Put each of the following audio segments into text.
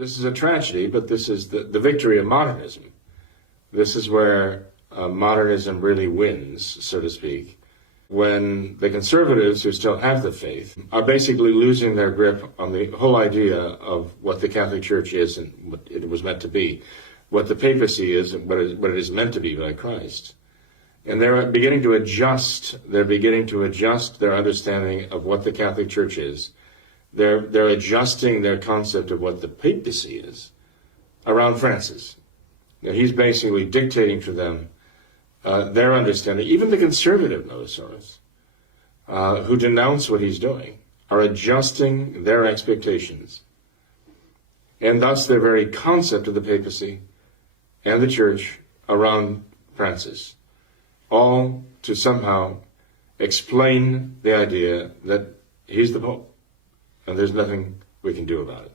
this is a tragedy, but this is the victory of modernism. This is where modernism really wins, so to speak, when the conservatives who still have the faith are basically losing their grip on the whole idea of what the Catholic Church is and what it was meant to be, what the papacy is and what it is meant to be by Christ. And they're beginning to adjust. They're beginning to adjust their understanding of what the Catholic Church is. They're adjusting their concept of what the papacy is around Francis. And he's basically dictating to them their understanding. Even the conservative Novus Ordos, who denounce what he's doing, are adjusting their expectations. And thus their very concept of the papacy and the Church around Francis, all to somehow explain the idea that he's the Pope, and there's nothing we can do about it.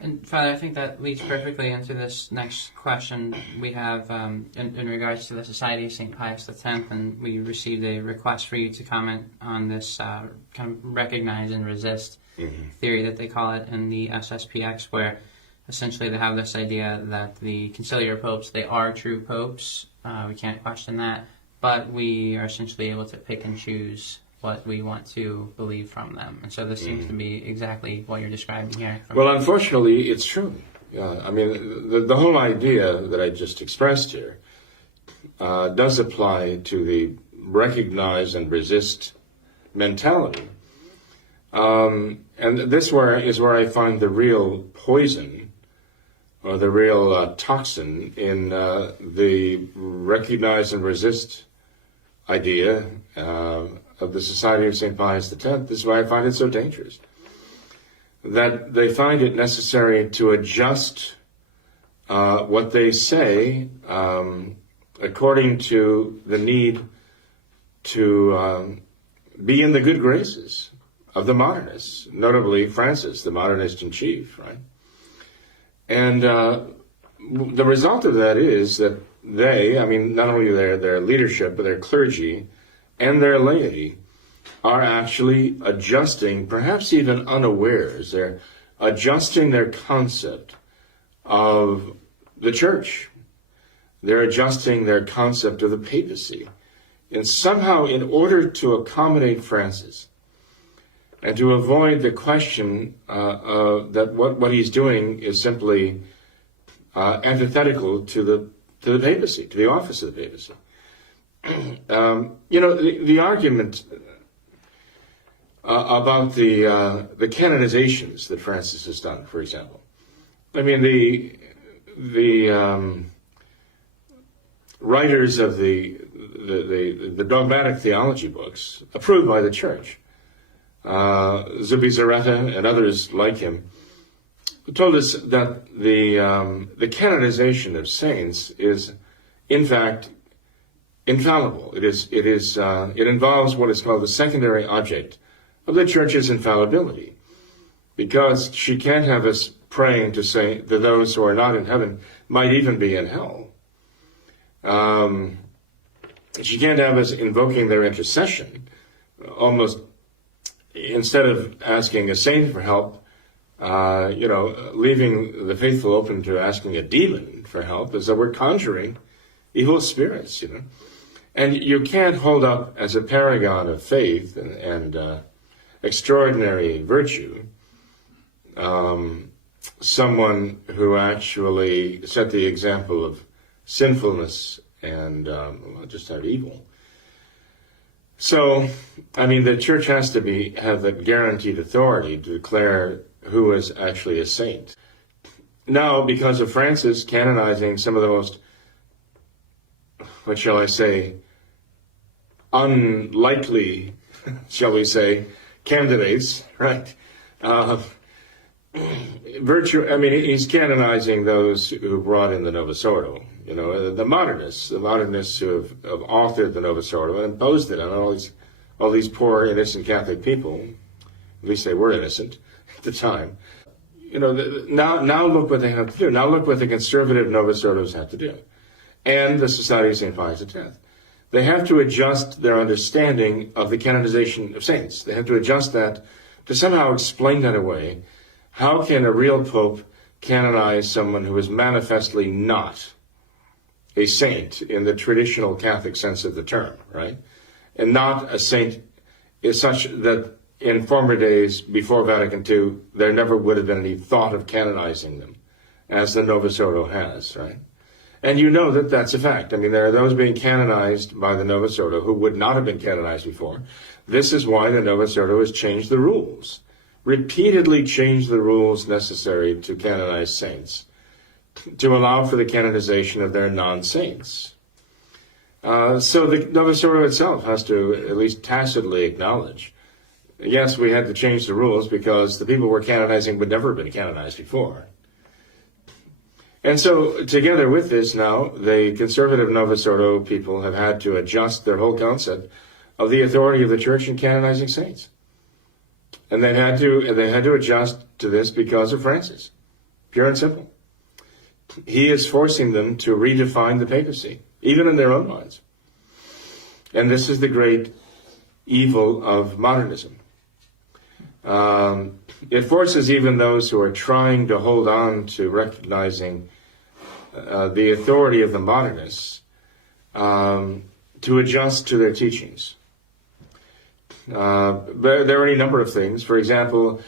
And Father, I think that leads perfectly into this next question we have in regards to the Society of St. Pius X, and we received a request for you to comment on this kind of recognize and resist theory that they call it in the SSPX, where essentially they have this idea that the conciliar popes, they are true popes, we can't question that, but we are essentially able to pick and choose what we want to believe from them. And so this seems to be exactly what you're describing here. Well, unfortunately, it's true. I mean, the whole idea that I just expressed here does apply to the recognize and resist mentality. And this is where I find the real poison or the real toxin in the recognize and resist idea of the Society of St. Pius X. This is why I find it so dangerous. That they find it necessary to adjust what they say according to the need to be in the good graces of the modernists, notably Francis, the modernist in chief, right? And the result of that is that they, I mean, not only their leadership, but their clergy and their laity are actually adjusting, perhaps even unawares, they're adjusting their concept of the Church. They're adjusting their concept of the papacy. And somehow, in order to accommodate Francis and to avoid the question that what he's doing is simply antithetical to the papacy, to the office of the papacy. The argument about the canonizations that Francis has done, for example. I mean, the writers of the dogmatic theology books, approved by the Church, Zubizarreta and others like him, told us that the canonization of saints is, in fact, infallible. It involves what is called the secondary object of the Church's infallibility, because she can't have us praying to say that those who are not in heaven might even be in hell. She can't have us invoking their intercession, almost instead of asking a saint for help, leaving the faithful open to asking a demon for help, as though we're conjuring evil spirits, And you can't hold up as a paragon of faith and extraordinary virtue someone who actually set the example of sinfulness and just out evil. So, I mean, the Church has to have that guaranteed authority to declare who is actually a saint. Now, because of Francis canonizing some of the most, what shall I say, unlikely, shall we say, candidates, right? He's canonizing those who brought in the Novus Ordo, the modernists who have authored the Novus Ordo and imposed it on all these poor, innocent Catholic people. At least they were innocent at the time. Now look what they have to do. Now look what the conservative Novus Ordos have to do. And the Society of St. Pius X. They have to adjust their understanding of the canonization of saints. They have to adjust that to somehow explain that away. How can a real pope canonize someone who is manifestly not a saint in the traditional Catholic sense of the term, right? And not a saint is such that in former days, before Vatican II, there never would have been any thought of canonizing them, as the Novus Ordo has, right? And you know that that's a fact. I mean, there are those being canonized by the Novus Ordo who would not have been canonized before. This is why the Novus Ordo has changed the rules, repeatedly changed the rules necessary to canonize saints, to allow for the canonization of their non-saints. So the Novus Ordo itself has to at least tacitly acknowledge, yes, we had to change the rules because the people we're canonizing would never have been canonized before. And so, together with this now, the conservative Novus Ordo people have had to adjust their whole concept of the authority of the Church in canonizing saints. And they had to adjust to this because of Francis, pure and simple. He is forcing them to redefine the papacy, even in their own minds. And this is the great evil of modernism. It forces even those who are trying to hold on to recognizing the authority of the modernists to adjust to their teachings. There are any number of things. For example,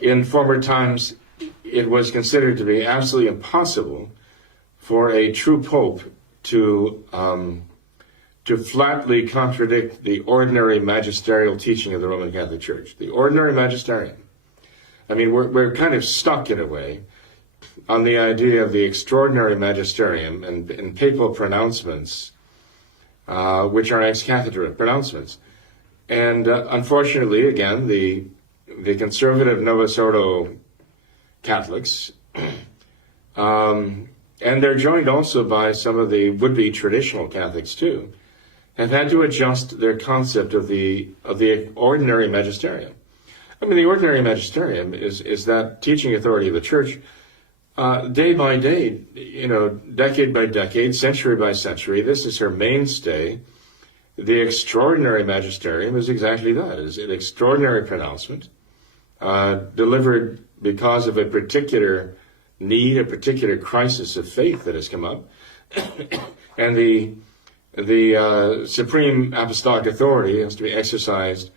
in former times, it was considered to be absolutely impossible for a true pope to flatly contradict the ordinary magisterial teaching of the Roman Catholic Church. The ordinary magisterium. I mean, we're kind of stuck in a way on the idea of the extraordinary magisterium and papal pronouncements, which are ex cathedra pronouncements. And unfortunately, again, the conservative Novus Ordo Catholics, and they're joined also by some of the would-be traditional Catholics too, have had to adjust their concept of the ordinary magisterium. I mean, the ordinary magisterium is that teaching authority of the Church, day by day, decade by decade, century by century. This is her mainstay. The extraordinary magisterium is exactly that. It's an extraordinary pronouncement delivered because of a particular need, a particular crisis of faith that has come up. And the supreme apostolic authority has to be exercised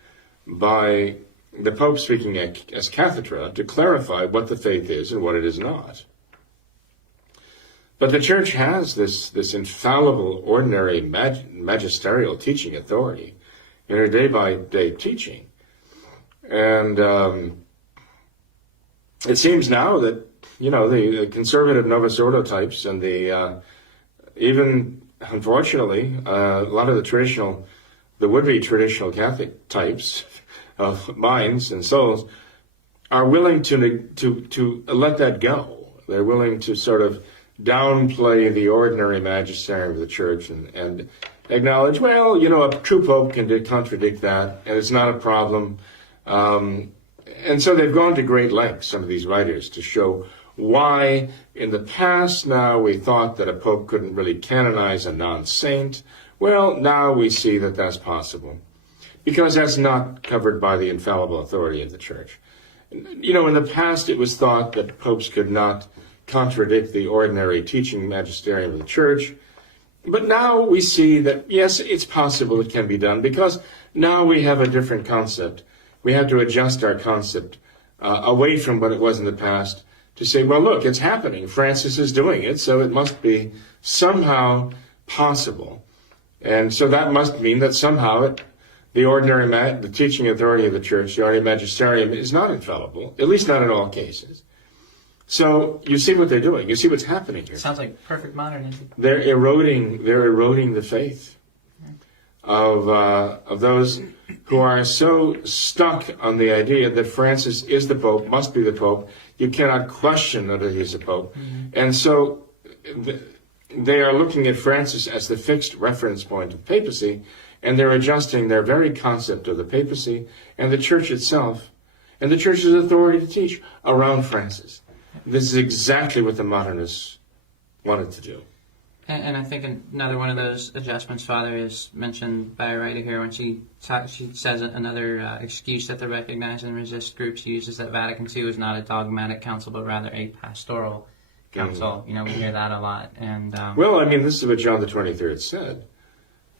by the Pope speaking as cathedra to clarify what the faith is and what it is not. But the Church has this infallible, ordinary magisterial teaching authority in her day-by-day teaching. And it seems now that, the conservative Novus Ordo types and even, unfortunately, a lot of the would-be traditional Catholic types of minds and souls are willing to let that go. They're willing to sort of downplay the ordinary magisterium of the Church and acknowledge, well, a true pope can contradict that, and it's not a problem. And so they've gone to great lengths, some of these writers, to show why in the past now we thought that a pope couldn't really canonize a non-saint. Well, now we see that that's possible, because that's not covered by the infallible authority of the Church. In the past it was thought that popes could not contradict the ordinary teaching magisterium of the Church. But now we see that, yes, it's possible it can be done, because now we have a different concept. We have to adjust our concept away from what it was in the past to say, well, look, it's happening. Francis is doing it, so it must be somehow possible. And so that must mean that somehow the teaching authority of the Church, the ordinary magisterium, is not infallible, at least not in all cases. So you see what they're doing. You see what's happening here. Sounds like perfect modernism. They're eroding the faith of those who are so stuck on the idea that Francis is the Pope, must be the Pope. You cannot question whether he's the Pope. Mm-hmm. And so they are looking at Francis as the fixed reference point of papacy, and they're adjusting their very concept of the papacy and the Church itself and the Church's authority to teach around Francis. This is exactly what the modernists wanted to do. And I think another one of those adjustments, Father, is mentioned by a writer here when she says another excuse that the recognize and resist groups use is that Vatican II is not a dogmatic council, but rather a pastoral council. You know, we hear that a lot. And well, I mean, this is what John the 23rd said.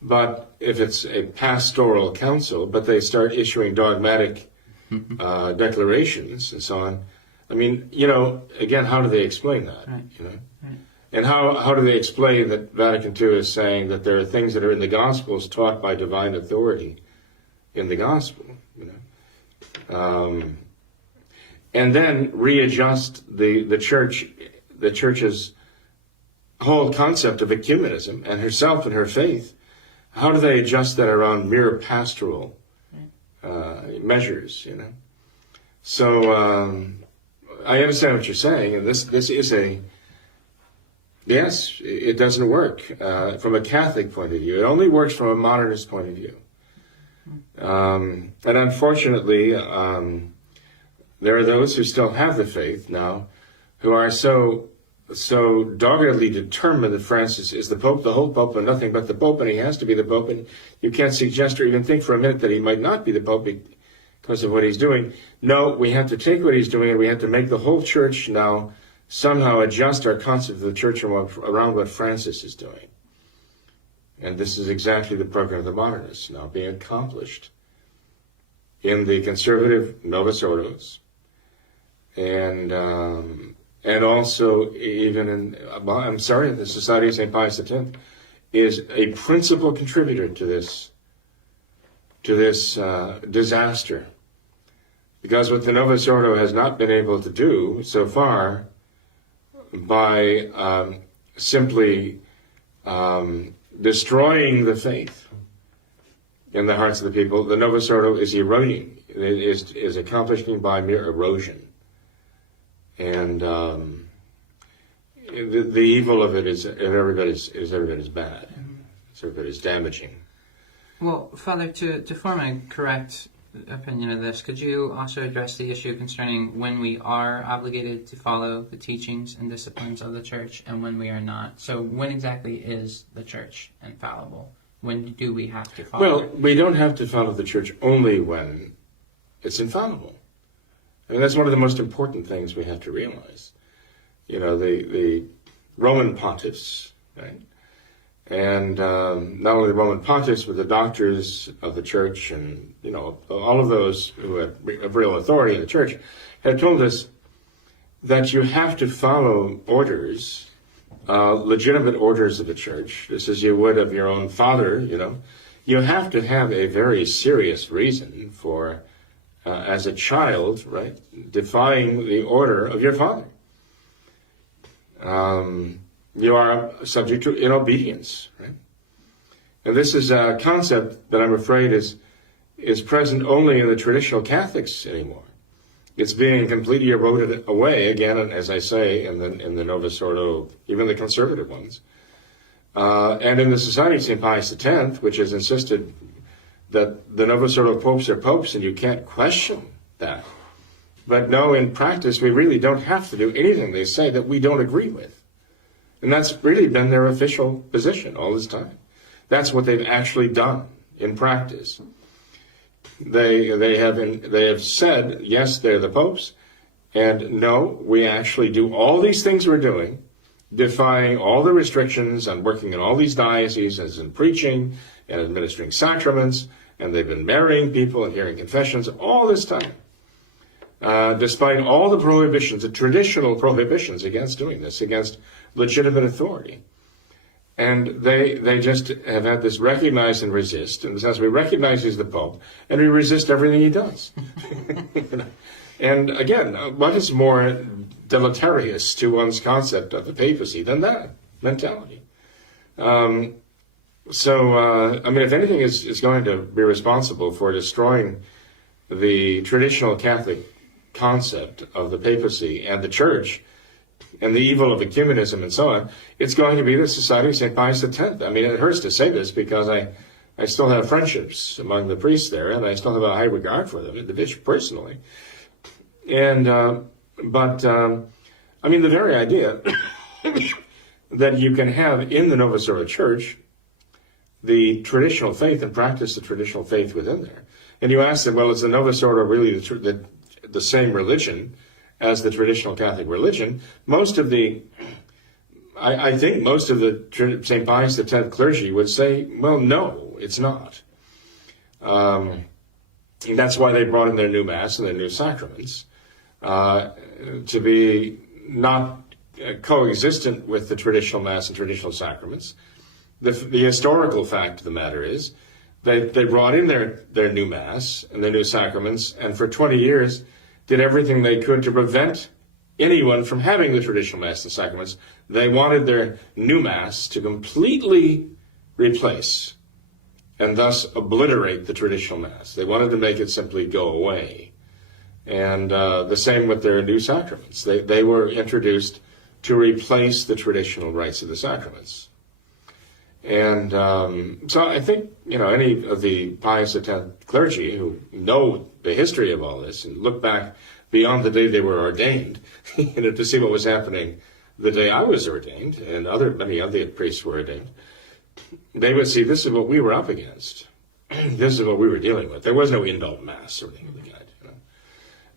But if it's a pastoral council, but they start issuing dogmatic declarations and so on, I mean, you know, again, how do they explain that? Right. You know, Right. and how do they explain that Vatican II is saying that there are things that are in the Gospels taught by divine authority in the Gospel? You know, and then readjust the church's whole concept of ecumenism and herself and her faith. How do they adjust that around mere pastoral measures? You know, so. I understand what you're saying, and this is yes, it doesn't work from a Catholic point of view. It only works from a modernist point of view. And unfortunately, there are those who still have the faith now, who are so doggedly determined that Francis is the Pope, the whole Pope, and nothing but the Pope, and he has to be the Pope, and you can't suggest or even think for a minute that he might not be the Pope because of what he's doing. No, we have to take what he's doing and we have to make the whole church now somehow adjust our concept of the church around what Francis is doing. And this is exactly the program of the modernists now being accomplished in the conservative Novus Ordos and also even in, the Society of St. Pius X is a principal contributor to this disaster. Because what the Novus Ordo has not been able to do so far by simply destroying the faith in the hearts of the people, the Novus Ordo is eroding. It is accomplishing by mere erosion. And the evil of it is everybody's bad. It's everybody's damaging. Well, Father, to form a correct opinion of this, could you also address the issue concerning when we are obligated to follow the teachings and disciplines of the Church and when we are not? So when exactly is the Church infallible? When do we have to follow Well, it? we don't have to follow the Church only when it's infallible. I mean, that's one of the most important things we have to realize. You know, the Roman pontiffs, right? And not only the Roman pontiffs, but the doctors of the church and, you know, all of those who have real authority in the church have told us that you have to follow orders, legitimate orders of the church, just as you would of your own father, you know. You have to have a very serious reason for, as a child, right, defying the order of your father. You are subject to in obedience, right? And this is a concept that I'm afraid is present only in the traditional Catholics anymore. It's being completely eroded away again, as I say, in the Novus Ordo, even the conservative ones, and in the Society of St. Pius X, which has insisted that the Novus Ordo popes are popes, and you can't question that. But no, in practice, we really don't have to do anything they say that we don't agree with. And that's really been their official position all this time. That's what they've actually done in practice. They have said, yes, they're the popes, and no, we actually do all these things we're doing, defying all the restrictions on working in all these dioceses and preaching and administering sacraments, and they've been marrying people and hearing confessions all this time. Despite all the prohibitions, the traditional prohibitions against doing this, against legitimate authority. And they just have had this recognize and resist, and as we recognize he's the Pope, and we resist everything he does. And again, what is more deleterious to one's concept of the papacy than that mentality? I mean, if anything is going to be responsible for destroying the traditional Catholic concept of the papacy and the church and the evil of ecumenism and so on, it's going to be the Society of St. Pius X. I mean, it hurts to say this because I still have friendships among the priests there, and I still have a high regard for them, individually, personally. And, I mean, the very idea that you can have in the Novus Ordo Church the traditional faith and practice the traditional faith within there. And you ask them, well, is the Novus Ordo really the same religion as the traditional Catholic religion? I think most of the St. Pius X clergy would say, well, no, it's not. And that's why they brought in their new Mass and their new sacraments, to be not coexistent with the traditional Mass and traditional sacraments. The historical fact of the matter is they brought in their new Mass and their new sacraments, and for 20 years did everything they could to prevent anyone from having the traditional Mass and sacraments. They wanted their new Mass to completely replace and thus obliterate the traditional Mass. They wanted to make it simply go away. And the same with their new sacraments. They were introduced to replace the traditional rites of the sacraments. And so I think, any of the Pius X clergy who know the history of all this and look back beyond the day they were ordained, to see what was happening the day I was ordained, and many other priests were ordained, they would see this is what we were up against. This is what we were dealing with. There was no indult Mass or anything of the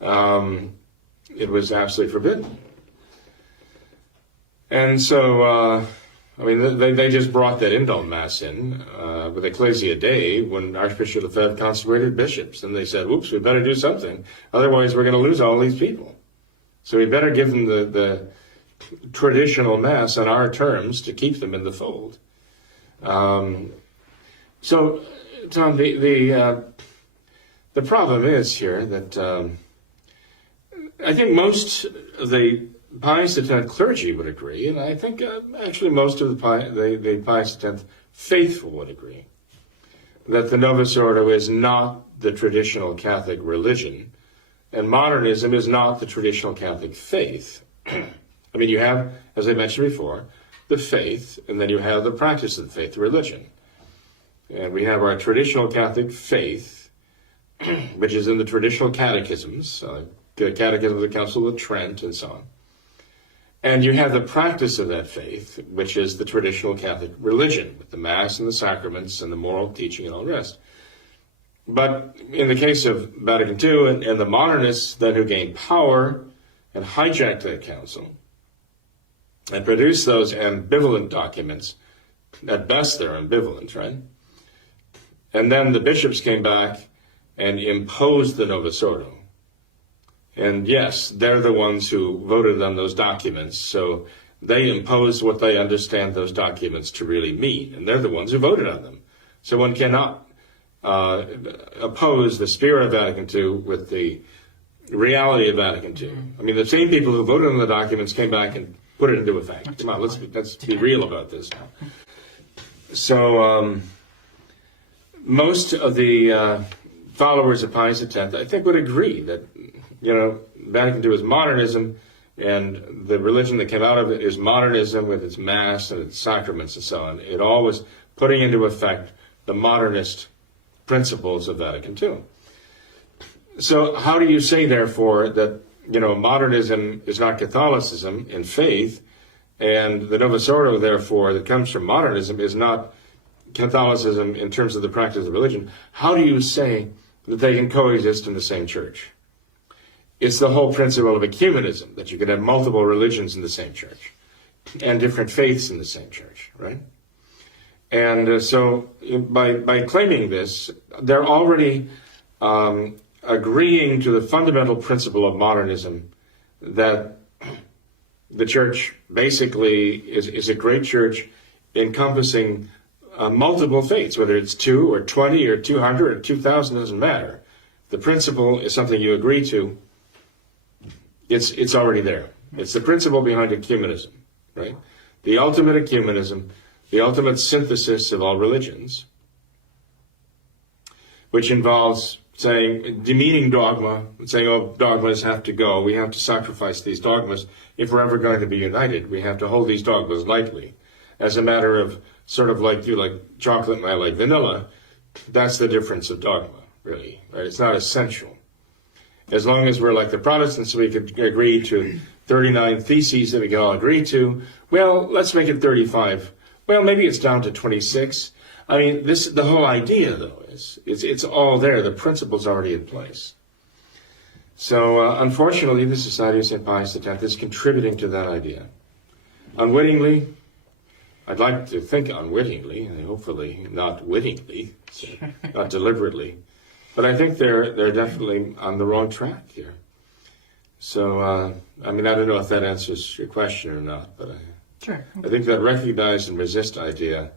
kind. It was absolutely forbidden. And so, they just brought that indult Mass in with Ecclesia Dei when Archbishop Lefebvre consecrated bishops. And they said, whoops, we better do something. Otherwise, we're going to lose all these people. So we better give them the traditional Mass on our terms to keep them in the fold. So, Tom, the problem is here that I think most of the Pius X clergy would agree, and I think actually most of the Pius X faithful would agree, that the Novus Ordo is not the traditional Catholic religion, and modernism is not the traditional Catholic faith. You have, as I mentioned before, the faith, and then you have the practice of the faith, the religion. And we have our traditional Catholic faith, which is in the traditional catechisms, the Catechism of the Council of Trent, and so on. And you have the practice of that faith, which is the traditional Catholic religion, with the Mass and the sacraments and the moral teaching and all the rest. But in the case of Vatican II and the modernists then who gained power and hijacked that council and produced those ambivalent documents, at best they're ambivalent, right? And then the bishops came back and imposed the Novus Ordo. And yes, they're the ones who voted on those documents, so they impose what they understand those documents to really mean, and they're the ones who voted on them. So one cannot oppose the spirit of Vatican II with the reality of Vatican II. The same people who voted on the documents came back and put it into effect. Come on, let's be real about this now. So most of the followers of Pius X, I think, would agree that Vatican II is modernism, and the religion that came out of it is modernism with its Mass and its sacraments and so on. It all was putting into effect the modernist principles of Vatican II. So how do you say, therefore, that modernism is not Catholicism in faith, and the Novus Ordo, therefore, that comes from modernism is not Catholicism in terms of the practice of religion? How do you say that they can coexist in the same church? It's the whole principle of ecumenism, that you can have multiple religions in the same church and different faiths in the same church, right? And so by claiming this, they're already agreeing to the fundamental principle of modernism, that the church basically is a great church encompassing multiple faiths, whether it's 2 or 20 or 200 or 2,000, doesn't matter. The principle is something you agree to. It's already there. It's the principle behind ecumenism, right? The ultimate ecumenism, the ultimate synthesis of all religions, which involves demeaning dogma, and saying, oh, dogmas have to go. We have to sacrifice these dogmas. If we're ever going to be united, we have to hold these dogmas lightly. As a matter of sort of like you like chocolate and I like vanilla, that's the difference of dogma, really, right? It's not essential. As long as we're like the Protestants, we could agree to 39 theses that we can all agree to. Well, let's make it 35. Well, maybe it's down to 26. I mean, the whole idea, though, is it's all there. The principle's already in place. So, unfortunately, the Society of St. Pius X is contributing to that idea. Unwittingly, I'd like to think unwittingly, and hopefully not wittingly, so not deliberately, but I think they're definitely on the wrong track here. So, I mean, I don't know if that answers your question or not, but Sure. I think that recognize and resist idea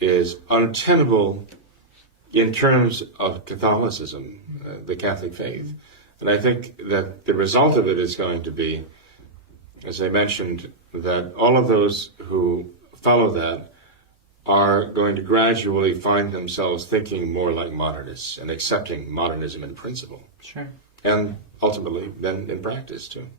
is untenable in terms of Catholicism, the Catholic faith. And I think that the result of it is going to be, as I mentioned, that all of those who follow that are going to gradually find themselves thinking more like modernists and accepting modernism in principle. Sure. And ultimately then in practice too.